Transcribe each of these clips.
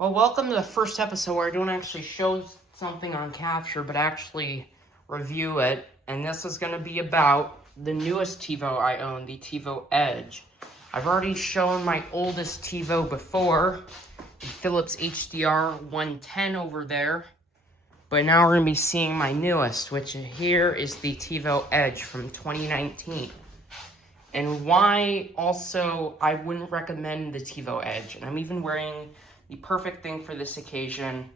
Well, welcome to the first episode where I don't actually show something on capture, but actually review it. And this is going to be about the newest TiVo I own, the TiVo Edge. I've already shown my oldest TiVo before, the Philips HDR 110 over there. But now we're going to be seeing my newest, which here is the TiVo Edge from 2019. And why also I wouldn't recommend the TiVo Edge. And I'm even wearing the perfect thing for this occasion,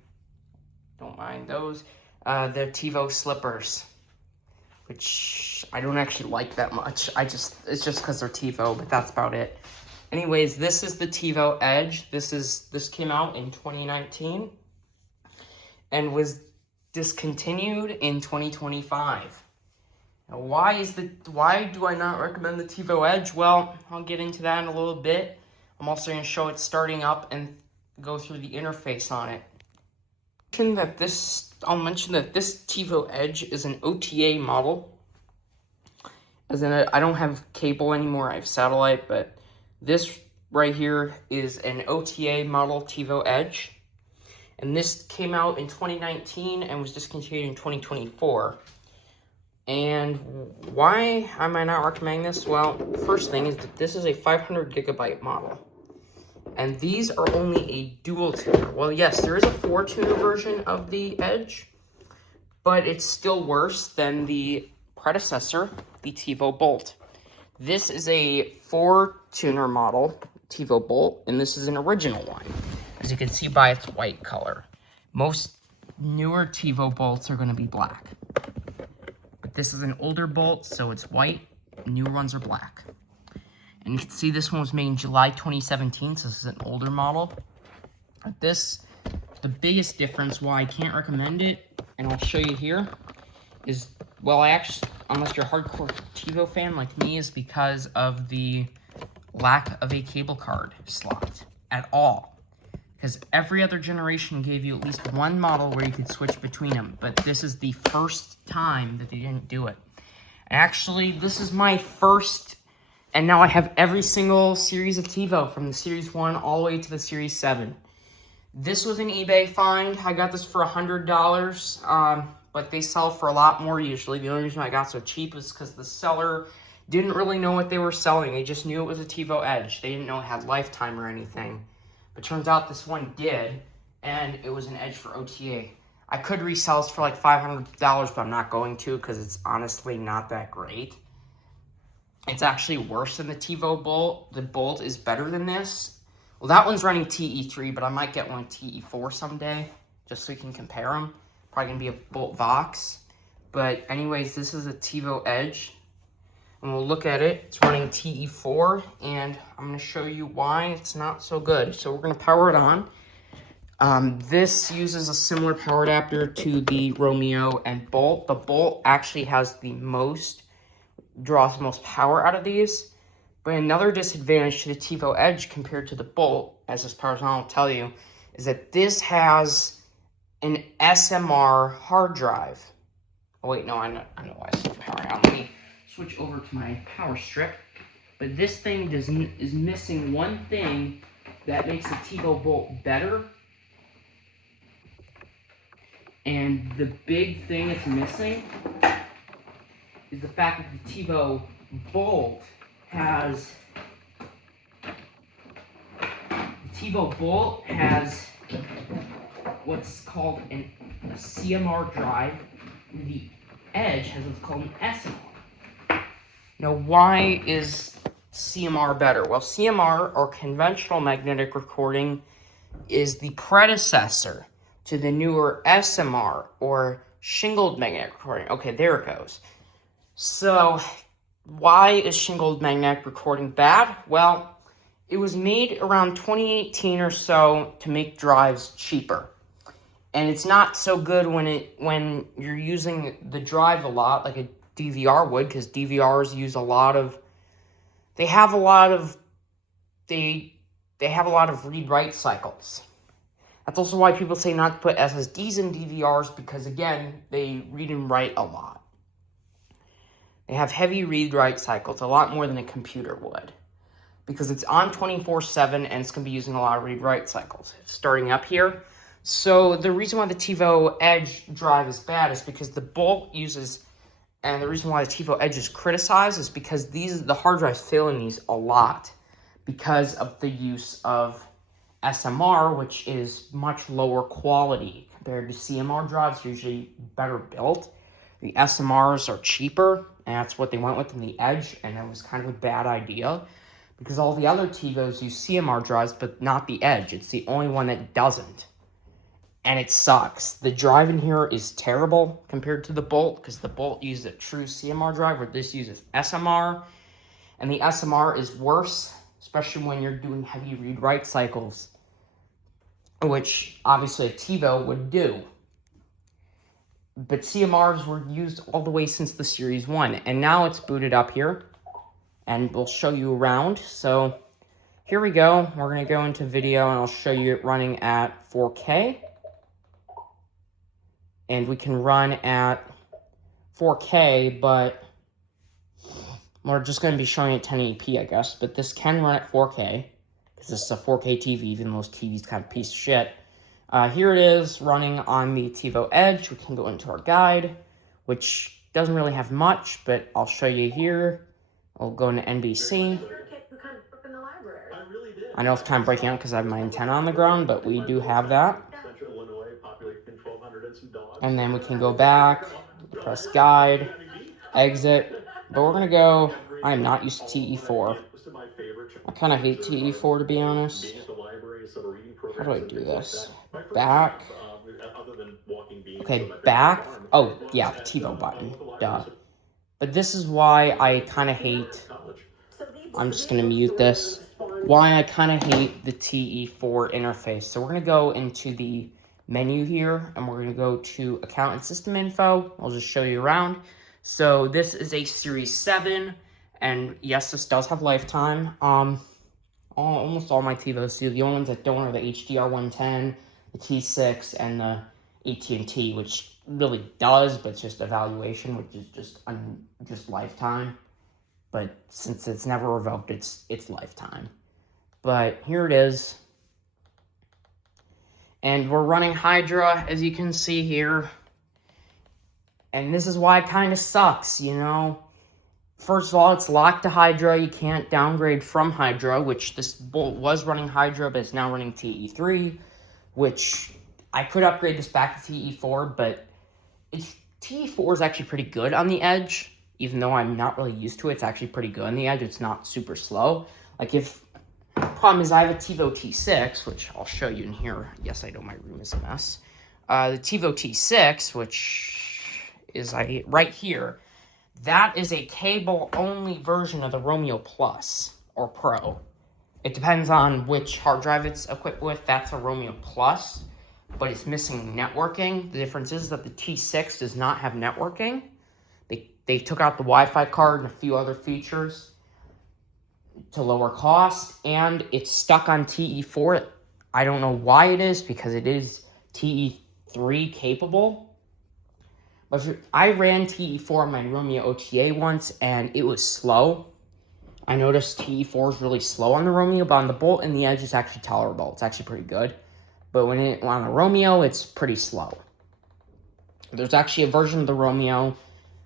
don't mind those, the TiVo slippers, which I don't actually like that much. It's just because they're TiVo, but that's about it. Anyways, this is the TiVo Edge. This came out in 2019 and was discontinued in 2025. Now, why do I not recommend the TiVo Edge? Well, I'll get into that in a little bit. I'm also going to show it starting up and go through the interface on it. I'll mention that this TiVo Edge is an OTA model. As in, I don't have cable anymore, I have satellite, but this right here is an OTA model TiVo Edge. And this came out in 2019 and was discontinued in 2024. And why am I not recommending this? Well, first thing is that this is a 500 gigabyte model. And these are only a dual tuner. Well, yes, there is a 4-tuner version of the Edge, but it's still worse than the predecessor, the TiVo Bolt. This is a 4-tuner model, TiVo Bolt, and this is an original one, as you can see by its white color. Most newer TiVo Bolts are going to be black. But this is an older Bolt, so it's white. Newer ones are black. And you can see this one was made in July 2017, so this is an older model. But the biggest difference why I can't recommend it, and I'll show you here, is, well, unless you're a hardcore TiVo fan like me, is because of the lack of a cable card slot at all. Because every other generation gave you at least one model where you could switch between them, but this is the first time that they didn't do it. Actually, this is my first. And now I have every single series of TiVo, from the Series 1 all the way to the Series 7. This was an eBay find. I got this for $100, but they sell for a lot more usually. The only reason I got so cheap is because the seller didn't really know what they were selling. They just knew it was a TiVo Edge. They didn't know it had lifetime or anything. But turns out this one did, and it was an Edge for OTA. I could resell this for like $500, but I'm not going to because it's honestly not that great. It's actually worse than the TiVo Bolt. The Bolt is better than this. Well, that one's running TE3, but I might get one TE4 someday, just so you can compare them. Probably going to be a Bolt Vox. But anyways, this is a TiVo Edge. And we'll look at it. It's running TE4, and I'm going to show you why it's not so good. So we're going to power it on. This uses a similar power adapter to the Romeo and Bolt. The Bolt actually has draws the most power out of these. But another disadvantage to the TiVo Edge compared to the Bolt, as this powers on will tell you, is that this has an SMR hard drive. Oh wait, no, I know why it's not powering on. Let me switch over to my power strip. But this thing is missing one thing that makes the TiVo Bolt better. And the big thing it's missing is the fact that the TiVo Bolt has what's called a CMR drive. The Edge has what's called an SMR. Now, why is CMR better? Well, CMR, or conventional magnetic recording, is the predecessor to the newer SMR, or shingled magnetic recording. Okay, there it goes. So, why is shingled magnetic recording bad? Well, it was made around 2018 or so to make drives cheaper. And it's not so good when you're using the drive a lot, like a DVR would, because DVRs use they have a lot of read-write cycles. That's also why people say not to put SSDs in DVRs, because again, they read and write a lot. They have heavy read-write cycles, a lot more than a computer would. because it's on 24/7 and it's going to be using a lot of read-write cycles. Starting up here. So the reason why the TiVo Edge drive is bad is because the Bolt uses, and the reason why the TiVo Edge is criticized is because the hard drives fail in these a lot because of the use of SMR, which is much lower quality compared to CMR drives, usually better built. The SMRs are cheaper, and that's what they went with in the Edge, and it was kind of a bad idea because all the other TiVos use CMR drives, but not the Edge. It's the only one that doesn't, and it sucks. The drive in here is terrible compared to the Bolt because the Bolt uses a true CMR drive, where this uses SMR, and the SMR is worse, especially when you're doing heavy read-write cycles, which obviously a TiVo would do. But CMRs were used all the way since the Series 1, and now it's booted up here, and we'll show you around. So here we go. We're going to go into video, and I'll show you it running at 4K. And we can run at 4K, but we're just going to be showing it 1080p, I guess. But this can run at 4K, because this is a 4K TV, even though this TV's kind of a piece of shit. Here it is running on the TiVo Edge. We can go into our guide, which doesn't really have much, but I'll show you here. I'll go into NBC. I know it's kind of breaking out because I have my antenna on the ground, but we do have that. And then we can go back, press guide, exit. But we're going to go, I am not used to TE4. I kind of hate TE4, to be honest. How do I do this? Back. Okay, back. Oh, yeah, the TiVo button. Duh. But this is why I kind of hate, I'm just going to mute this, why I kind of hate the TE4 interface. So we're going to go into the menu here, and we're going to go to account and system info. I'll just show you around. So this is a Series 7, and yes, this does have lifetime. Almost all my TiVos do. The only ones that don't are the HDR110, the T6, and the AT&T, which really does, but it's just evaluation, which is just lifetime. But since it's never revoked, it's lifetime. But here it is. And we're running Hydra, as you can see here. And this is why it kind of sucks, you know. First of all, it's locked to Hydra. You can't downgrade from Hydra, which this Bolt was running Hydra, but it's now running TE3, which I could upgrade this back to TE4, but TE4 is actually pretty good on the Edge. Even though I'm not really used to it, it's actually pretty good on the Edge. It's not super slow. Problem is, I have a TiVo T6, which I'll show you in here. Yes, I know my room is a mess. The TiVo T6, which is right here, that is a cable-only version of the Romeo Plus, or Pro. It depends on which hard drive it's equipped with. That's a Romeo Plus, but it's missing networking. The difference is that the T6 does not have networking. They took out the Wi-Fi card and a few other features to lower cost, and it's stuck on TE4. I don't know why it is, because it is TE3 capable. But I ran TE4 on my Romeo OTA once, and it was slow. I noticed TE4 is really slow on the Romeo, but on the Bolt and the Edge, it's actually tolerable. It's actually pretty good. But on the Romeo, it's pretty slow. There's actually a version of the Romeo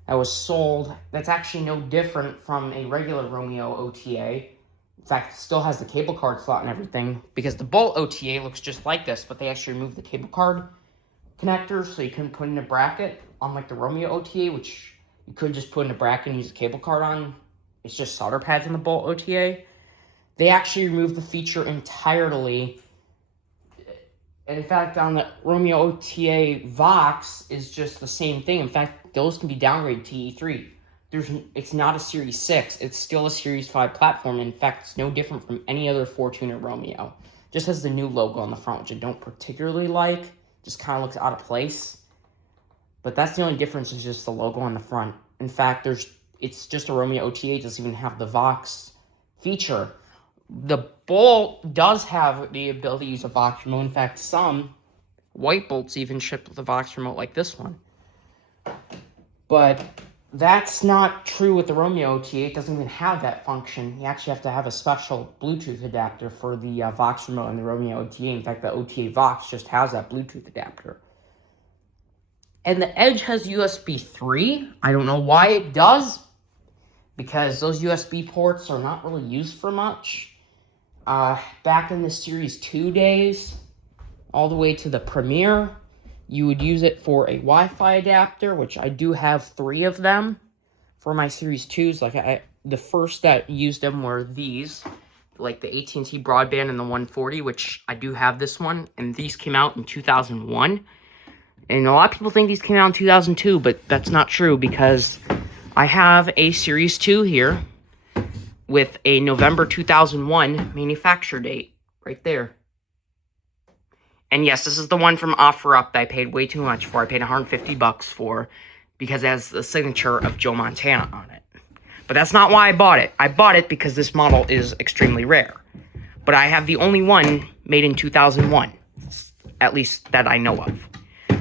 that was sold that's actually no different from a regular Romeo OTA. In fact, it still has the cable card slot and everything, because the Bolt OTA looks just like this, but they actually removed the cable card connector, so you couldn't put in a bracket, unlike the Romeo OTA, which you could just put in a bracket and use a cable card on. It's just solder pads in the Bolt OTA. They actually removed the feature entirely. In fact, on the Romeo OTA, Vox is just the same thing. In fact, those can be downgraded to TE3. It's not a Series 6. It's still a Series 5 platform. In fact, it's no different from any other 4-tuner Romeo. Just has the new logo on the front, which I don't particularly like. Just kind of looks out of place. But that's the only difference, is just the logo on the front. In fact, it's just a Romeo OTA. It doesn't even have the Vox feature. The Bolt does have the ability to use a Vox remote. In fact, some white Bolts even ship with a Vox remote like this one. But That's not true with the Romeo OTA. It doesn't even have that function. You actually have to have a special Bluetooth adapter for the Vox remote and the Romeo OTA. In fact, the OTA Vox just has that Bluetooth adapter. And the Edge has USB 3. I don't know why it does, because those USB ports are not really used for much. Back in the Series 2 days, all the way to the Premiere, you would use it for a Wi-Fi adapter, which I do have 3 of them for my Series 2s. Like the first that used them were these, like the AT&T Broadband and the 140, which I do have this one, and these came out in 2001. And a lot of people think these came out in 2002, but that's not true, because I have a Series 2 here with a November 2001 manufacture date right there. And yes, this is the one from OfferUp that I paid way too much for. I paid $150 for, because it has the signature of Joe Montana on it. But that's not why I bought it. I bought it because this model is extremely rare. But I have the only one made in 2001, at least that I know of.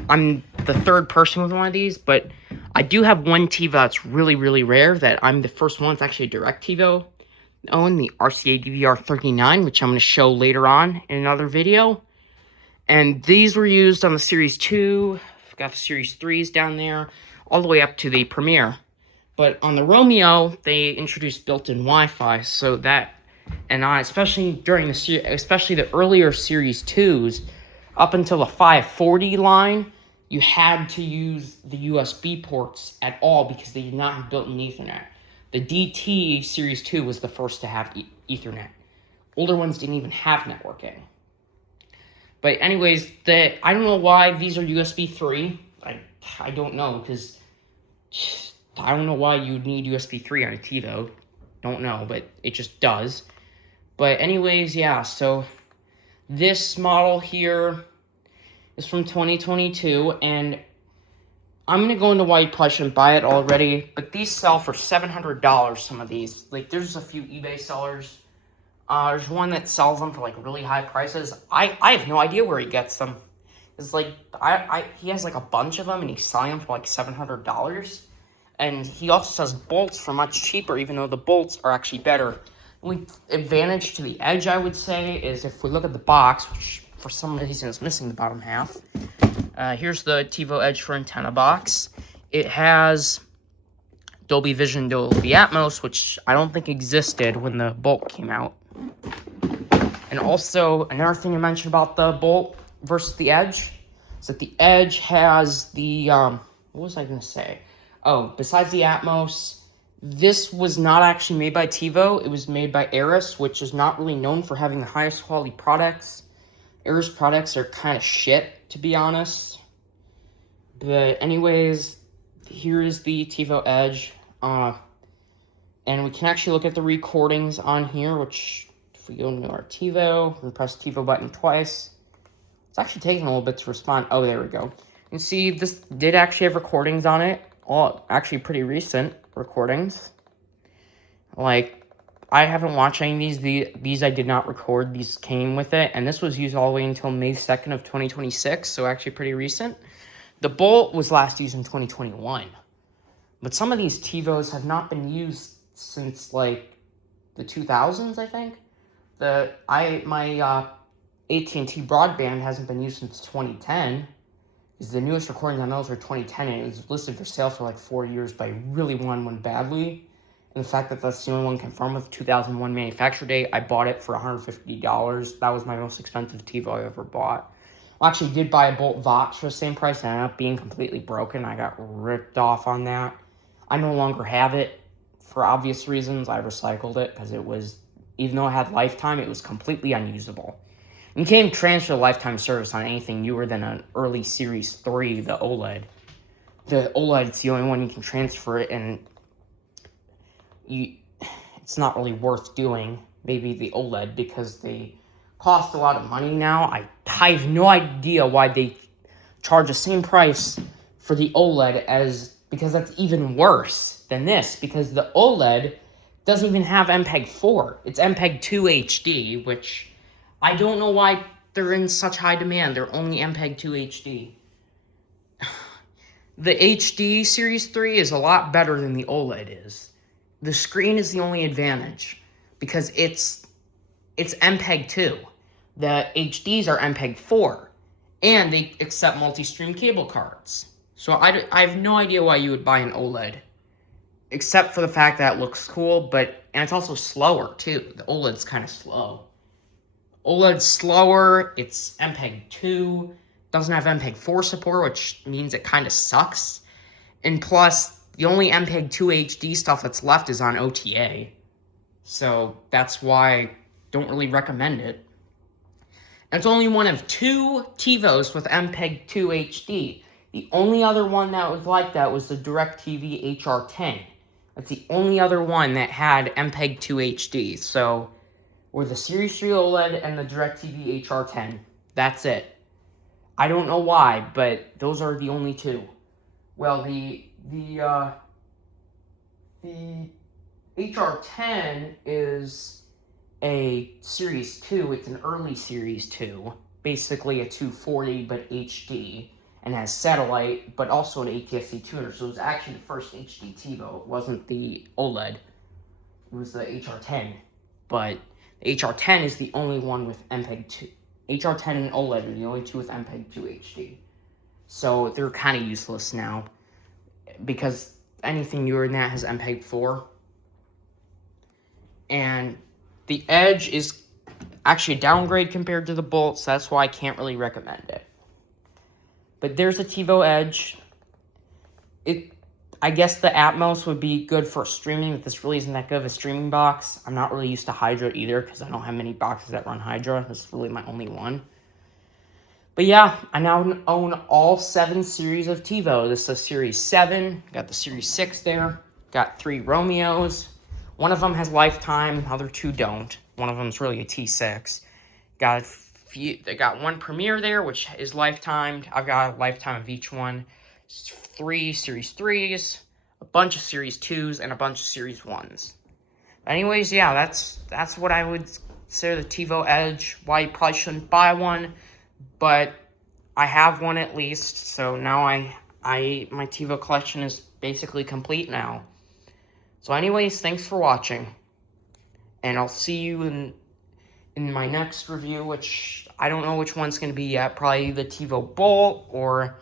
I'm the third person with one of these, but I do have one TiVo that's really, really rare, that I'm the first one. It's actually a direct TiVo own, the RCA DVR39, which I'm going to show later on in another video. And these were used on the Series 2, I've got the Series 3s down there, all the way up to the Premiere. But on the Romeo, they introduced built-in Wi-Fi, so that, and especially during especially the earlier Series 2s, up until the 540 line, you had to use the USB ports at all because they did not have built-in Ethernet. The DT Series 2 was the first to have Ethernet. Older ones didn't even have networking. But anyways, I don't know why these are USB 3. I don't know, because I don't know why you'd need USB 3 on a TiVo. Don't know, but it just does. But anyways, yeah, so this model here is from 2022, and I'm going to go into why you probably shouldn't buy it already, but these sell for $700, some of these. Like, there's a few eBay sellers. There's one that sells them for, like, really high prices. I have no idea where he gets them. It's like, he has, like, a bunch of them, and he's selling them for, like, $700. And he also sells bolts for much cheaper, even though the bolts are actually better. The only advantage to the Edge, I would say, is if we look at the box, which for some reason is missing the bottom half. Here's the TiVo Edge for antenna box. It has Dolby Vision, Dolby Atmos, which I don't think existed when the Bolt came out. And also, another thing to mention about the Bolt versus the Edge is that the Edge has the, what was I going to say? Oh, besides the Atmos, this was not actually made by TiVo. It was made by Aris, which is not really known for having the highest quality products. Aris products are kind of shit, to be honest. But anyways, here is the TiVo Edge. And we can actually look at the recordings on here, which if we go into our TiVo and press TiVo button twice, it's actually taking a little bit to respond. Oh, there we go. You can see this did actually have recordings on it. All actually pretty recent recordings. Like, I haven't watched any of these. These I did not record. These came with it. And this was used all the way until May 2nd of 2026. So actually pretty recent. The Bolt was last used in 2021. But some of these TiVos have not been used since, like, the 2000s, I think. My AT&T Broadband hasn't been used since 2010. Because the newest recordings on those were 2010, and it was listed for sale for like 4 years, but I really wanted one badly. And the fact that that's the only one confirmed with 2001 manufacture date, I bought it for $150. That was my most expensive TiVo I ever bought. I actually did buy a Bolt Vox for the same price, and it ended up being completely broken. I got ripped off on that. I no longer have it for obvious reasons. I recycled it because it was, even though it had lifetime, it was completely unusable. You can't transfer lifetime service on anything newer than an early Series 3, the OLED. The OLED's the only one you can transfer it, and it's not really worth doing, maybe the OLED, because they cost a lot of money now. I have no idea why they charge the same price for the OLED because that's even worse than this, because the OLED doesn't even have MPEG 4. It's MPEG 2 HD, which I don't know why they're in such high demand. They're only MPEG 2 HD. The HD Series 3 is a lot better than the OLED is. The screen is the only advantage because it's MPEG 2. The HDs are MPEG 4, and they accept multi-stream cable cards. So I have no idea why you would buy an OLED, except for the fact that it looks cool, and it's also slower too. The OLED's kind of slow. OLED's slower, it's MPEG 2, doesn't have MPEG 4 support, which means it kind of sucks. And plus, the only MPEG 2 HD stuff that's left is on OTA. So that's why I don't really recommend it. And it's only one of 2 TiVos with MPEG 2 HD. The only other one that was like that was the DirecTV HR10. That's the only other one that had MPEG 2 HD. So, or the Series 3 OLED and the DirecTV HR10. That's it. I don't know why, but those are the only 2. Well, the HR10 is a Series 2. It's an early Series 2. Basically a 240, but HD. And has satellite, but also an ATSC tuner. So it was actually the first HD TiVo. It wasn't the OLED. It was the HR10. But the HR10 is the only one with MPEG 2. HR10 and OLED are the only 2 with MPEG 2 HD. So they're kind of useless now, because anything newer than that has MPEG 4. And the Edge is actually a downgrade compared to the Bolt, so that's why I can't really recommend it. But there's a TiVo Edge. I guess the Atmos would be good for streaming, but this really isn't that good of a streaming box. I'm not really used to Hydra either, because I don't have many boxes that run Hydra. This is really my only one. But yeah, I now own all 7 series of TiVo. This is a Series 7. Got the Series 6 there. Got 3 Romeos. One of them has lifetime, the other 2 don't. One of them is really a T6. I got 1 Premiere there, which is lifetime. I've got a lifetime of each one. 3 Series 3s, a bunch of Series 2s, and a bunch of Series 1s. But anyways, yeah, that's what I would consider the TiVo Edge. Why you probably shouldn't buy one, but I have one at least, so now my TiVo collection is basically complete now. So anyways, thanks for watching, and I'll see you in my next review, which I don't know which one's going to be yet. Probably the TiVo Bolt, or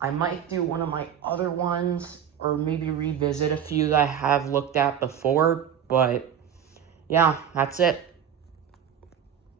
I might do one of my other ones, or maybe revisit a few that I have looked at before. But yeah, that's it.